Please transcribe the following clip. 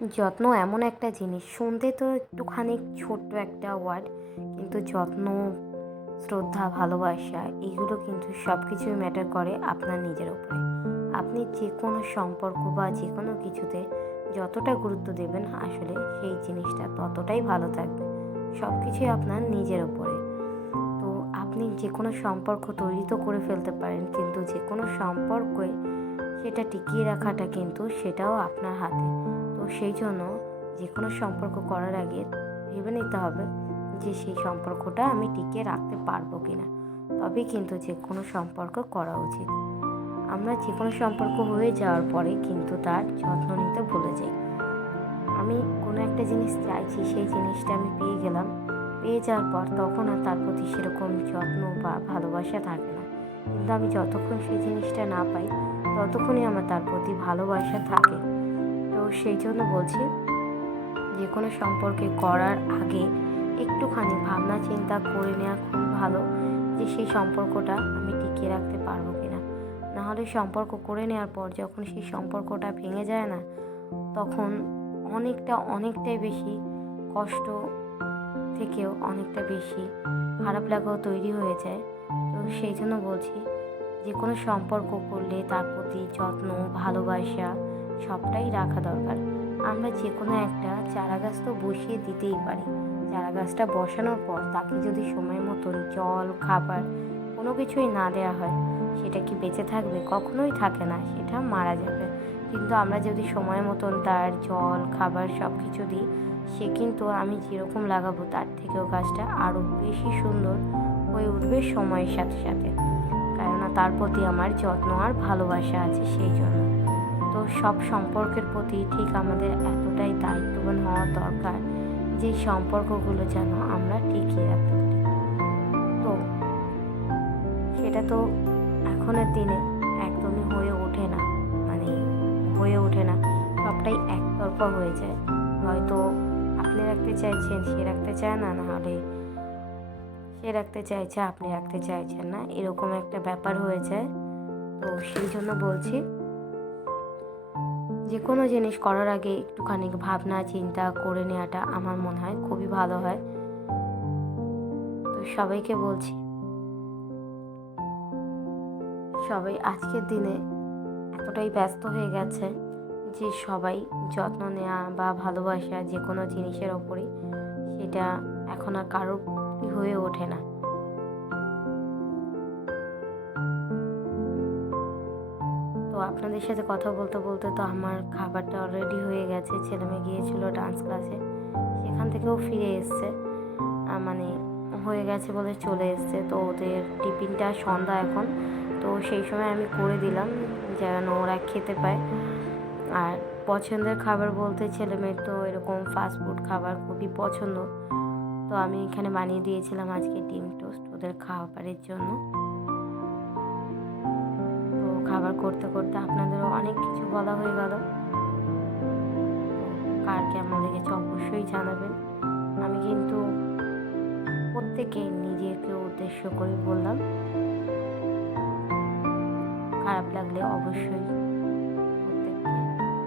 যত্ন এমন একটা জিনিস, শুনতে তো একটুখানি ছোট্ট একটা ওয়ার্ড, কিন্তু যত্ন, শ্রদ্ধা, ভালোবাসা এগুলো কিন্তু সব কিছুই ম্যাটার করে আপনার নিজের ওপরে। আপনি যে কোনো সম্পর্ক বা যে কোনো কিছুতে যতটা গুরুত্ব দেবেন, আসলে সেই জিনিসটা ততটাই ভালো থাকবে। সব কিছুই আপনার নিজের ওপরে। তো আপনি যে কোনো সম্পর্ক তৈরি তো করে ফেলতে পারেন, কিন্তু যে কোনো সম্পর্কে সেটা টিকিয়ে রাখাটা কিন্তু সেটাও আপনার হাতে। তো সেই জন্য যে কোনো সম্পর্ক করার আগে ভেবে নিতে হবে যে সেই সম্পর্কটা আমি টিকিয়ে রাখতে পারবো কিনা, তবে কিন্তু যে কোনো সম্পর্ক করা উচিত। আমরা যে কোনো সম্পর্ক হয়ে যাওয়ার পরে কিন্তু তার যত্ন নিতে ভুলে যাই। আমি কোনো একটা জিনিস চাইছি, সেই জিনিসটা আমি পেয়ে গেলাম, পেয়ে যাওয়ার পর তখন আর তার প্রতি সেরকম যত্ন বা ভালোবাসা থাকে না। কিন্তু আমি যতক্ষণ সেই জিনিসটা না পাই, ততক্ষণই আমার তার প্রতি ভালোবাসা থাকে। তো সেই জন্য বলছি, যে কোনো সম্পর্কে করার আগে একটুখানি ভাবনা চিন্তা করে নেওয়া খুবই ভালো, যে সেই সম্পর্কটা আমি টিকিয়ে রাখতে পারবো কিনা। নাহলে সম্পর্ক করে নেওয়ার পর যখন সেই সম্পর্কটা ভেঙে যায় না, তখন অনেকটাই বেশি কষ্ট থেকেও অনেকটা বেশি খারাপ লাগাও তৈরি হয়ে যায়। তো সেই জন্য বলছি, যে কোনো সম্পর্ক করলে তার প্রতি যত্ন, ভালোবাসা সবটাই রাখা দরকার। আমরা যে কোনো একটা চারাগাছ তো বসিয়ে দিতেই পারি। চারাগাছটা বসানোর পর তাকে যদি সময় মতন জল, খাবার কোনো কিছুই না দেওয়া হয়, সেটা কি বেঁচে থাকবে? কখনোই থাকে না, সেটা মারা যাবে। কিন্তু আমরা যদি সময় মতন তার জল, খাবার সব কিছু দিই, সে কিন্তু আমি যেরকম লাগাবো তার থেকেও গাছটা আরও বেশি সুন্দর হয়ে উঠবে সময়ের সাথে সাথে। কেননা তার প্রতি আমার যত্ন আর ভালোবাসা আছে সেই জন্য। তো সব সম্পর্কের প্রতি ঠিক আমাদের এতটাই দায়িত্ববান হওয়া দরকার, যে সম্পর্কগুলো যেন আমরা টিকিয়ে রাখতে পারি। তো সেটা তো এখনের দিনে একদমই হয়ে ওঠে না, সবটাই একতরফা হয়ে যায়। হয়তো আপনি রাখতে চাইছেন, সে রাখতে চায় না, নাহলে সে রাখতে চাইছে, আপনি রাখতে চাইছেন না, এরকম একটা ব্যাপার হয়ে যায়। তো সেই জন্য বলছি, যে কোনো জিনিস করার আগে একটুখানি ভাবনা চিন্তা করে নেওয়াটা আমার মনে হয় খুবই ভালো হয়। তো সবাইকে বলছি, সবাই আজকের দিনে এতটাই ব্যস্ত হয়ে গেছে যে সবাই যত্ন নেওয়া বা ভালোবাসা যে কোনো জিনিসের ওপরই, সেটা এখন আর কারোর হয়ে ওঠে না। তো আপনাদের সাথে কথা বলতে বলতে তো আমার খাবারটা অলরেডি হয়ে গেছে। ছেলেমেয়ে গিয়েছিল ডান্স ক্লাসে, সেখান থেকেও ফিরে এসছে, মানে হয়ে গেছে বলে চলে এসছে। তো ওদের টিফিনটা সন্ধ্যা এখন, তো সেই সময় আমি করে দিলাম যেন ওরা খেতে পায়। আর পছন্দের খাবার বলতে ছেলেমেয়ের তো এরকম ফাস্টফুড খাবার খুবই পছন্দ। তো আমি এখানে বানিয়ে দিয়েছিলাম আজকে ডিম টোস্ট ওদের খাবারের জন্য। তো খাবার করতে করতে আপনাদেরও অনেক কিছু বলা হয়ে গেল। কার কেমন লেগেছে অবশ্যই জানাবেন। আমি কিন্তু প্রত্যেকে নিজেকে উদ্দেশ্য করে বললাম, খারাপ লাগলে অবশ্যই